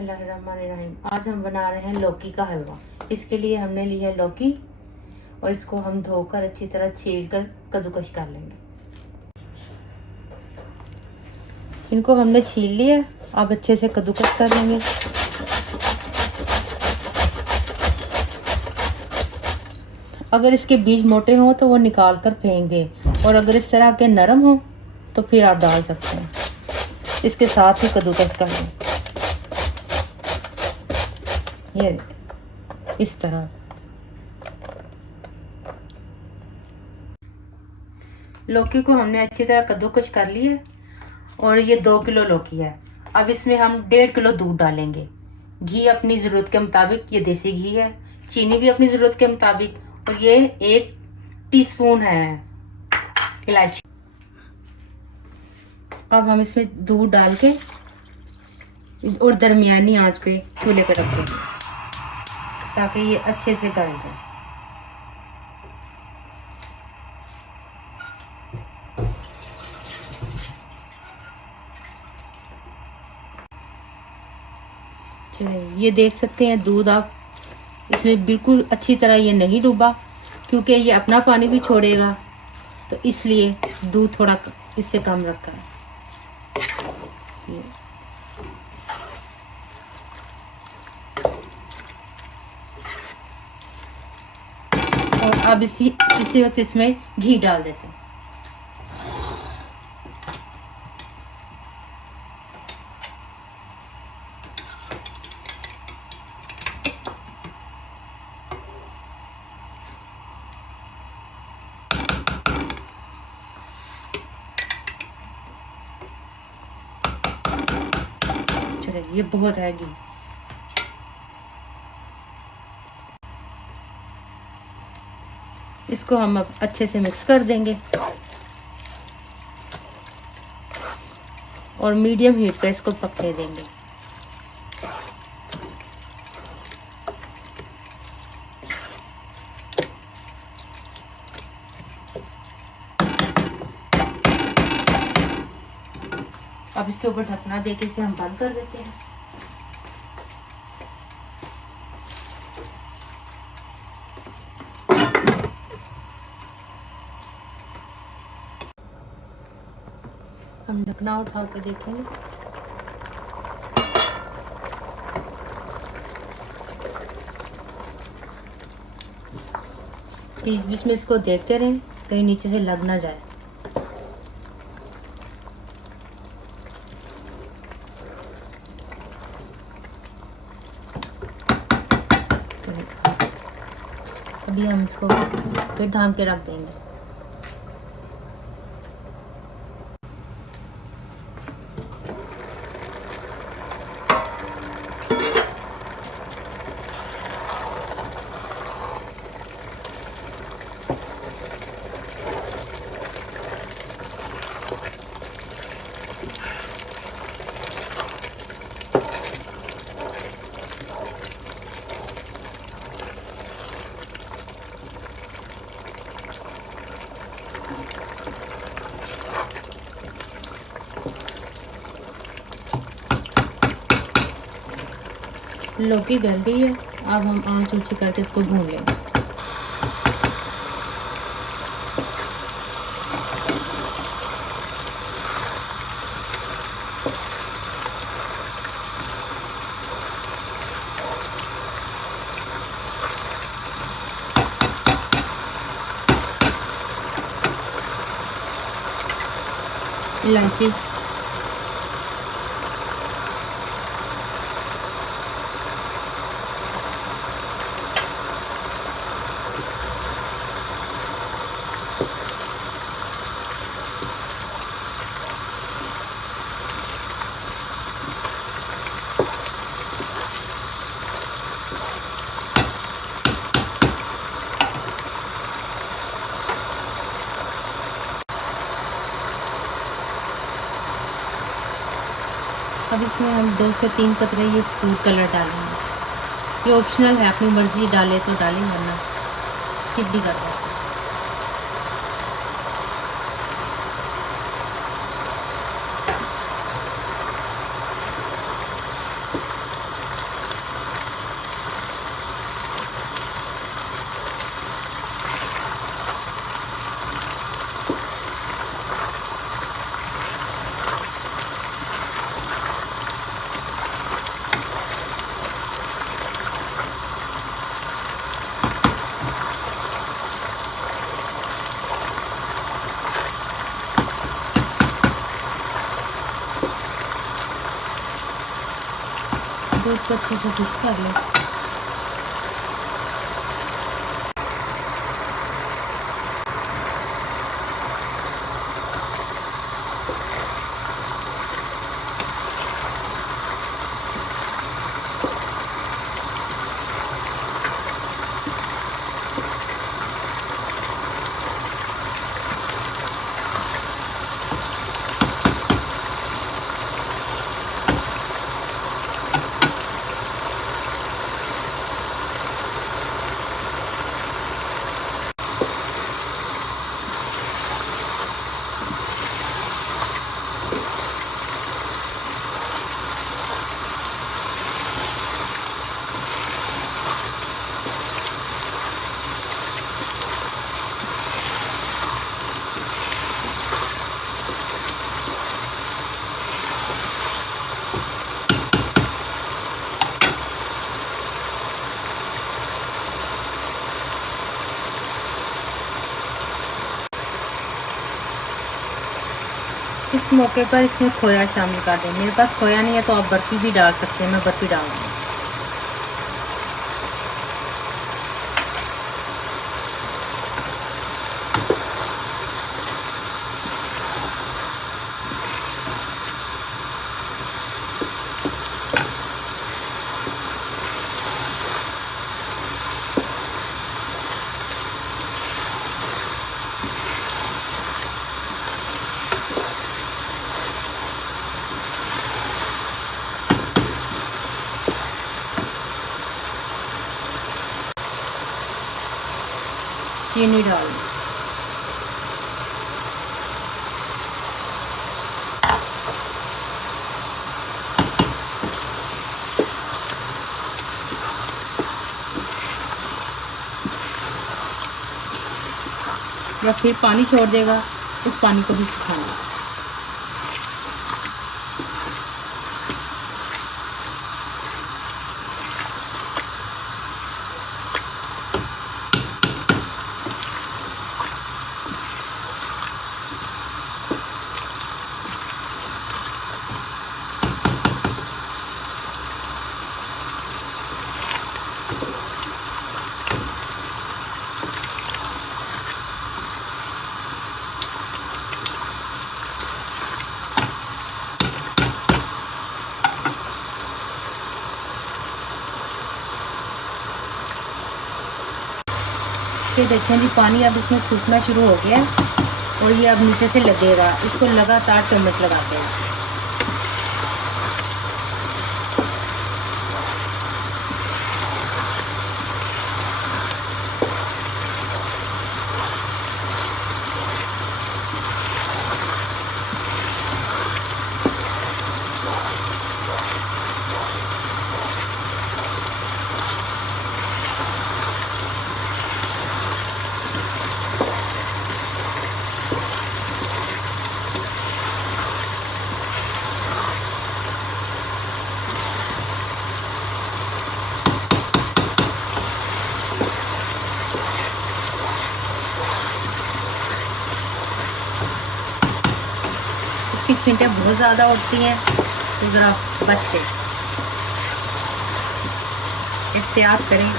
बिस्मिल्लाहिर्रहमानिर्रहीम। आज हम बना रहे हैं लौकी का हलवा। इसके लिए हमने ली है लौकी और इसको हम धोकर अच्छी तरह छील कर कद्दूकस कर लेंगे। इनको हमने छील लिया, अब अच्छे से कद्दूकस कर लेंगे। अगर इसके बीज मोटे हों तो वो निकाल कर फेंक दें, और अगर इस तरह के नरम हो तो फिर आप डाल सकते हैं। इसके साथ ही कद्दूकस कर लें, ये इस तरह। लौकी को हमने अच्छी तरह कद्दूकस कर लिया और ये 2 किलो लौकी है। अब इसमें हम 1.5 किलो दूध डालेंगे। घी अपनी ज़रूरत के मुताबिक, ये देसी घी है। चीनी भी अपनी ज़रूरत के मुताबिक, और ये 1 टीस्पून है इलायची। अब हम इसमें दूध डाल के और दरमियानी आंच पे चूल्हे पे रख देंगे ताकि ये अच्छे से गल जाए। चलिए, ये देख सकते हैं दूध आप, इसमें बिल्कुल अच्छी तरह ये नहीं डूबा, क्योंकि ये अपना पानी भी छोड़ेगा, तो इसलिए दूध थोड़ा इससे कम रखा है। और अब इसी वक्त इसमें घी डाल देते हैं। चलिए, ये बहुत है घी। इसको हम अब अच्छे से मिक्स कर देंगे और मीडियम हीट पर इसको पकने देंगे। अब इसके ऊपर ढकना देके इसे हम बंद कर देते हैं। हम ढकना उठा कर देखेंगे। बीच बीच में इसको देखते रहें कहीं नीचे से लग ना जाए। अभी हम इसको फिर ढाँप के रख देंगे। लौकी गल गई है, अब हम आंच ऊंची करके इसको भून लेंगे। इलायची, अब इसमें हम 2 से 3 कतरे ये फूड कलर डालेंगे। ये ऑप्शनल है, अपनी मर्ज़ी डाले तो डालें, वरना स्किप भी कर सकते हैं। तो इसको अच्छे से मिक्स कर लो। इस मौके पर इसमें खोया शामिल कर दें। मेरे पास खोया नहीं है तो आप बर्फ़ी भी डाल सकते हैं, मैं बर्फ़ी डालूँगी। चीनी डाल दें। या फिर पानी छोड़ देगा, उस पानी को भी सुखाना। ये देखें जी, पानी अब इसमें सूखना शुरू हो गया और ये अब नीचे से लगेगा। इसको लगातार चम्मच लगाते हैं। इसकी छींटें बहुत ज़्यादा उठती हैं, तो ज़रा बच के एहतियात करें।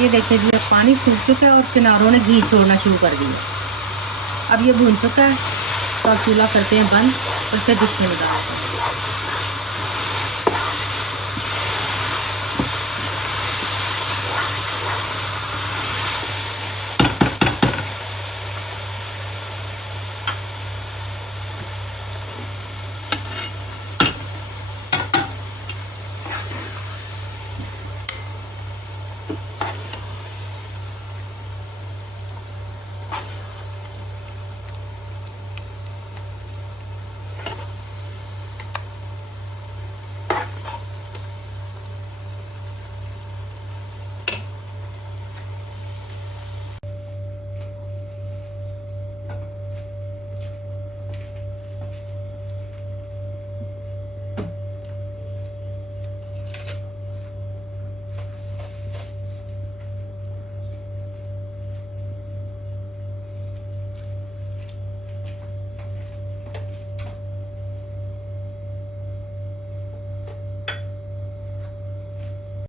ये देखिए जी, पानी सूख चुका है और किनारों ने घी छोड़ना शुरू कर दिया। अब ये भून चुका है तो अब चूल्हा करते हैं बंद और फिर डिश में निकालते हैं।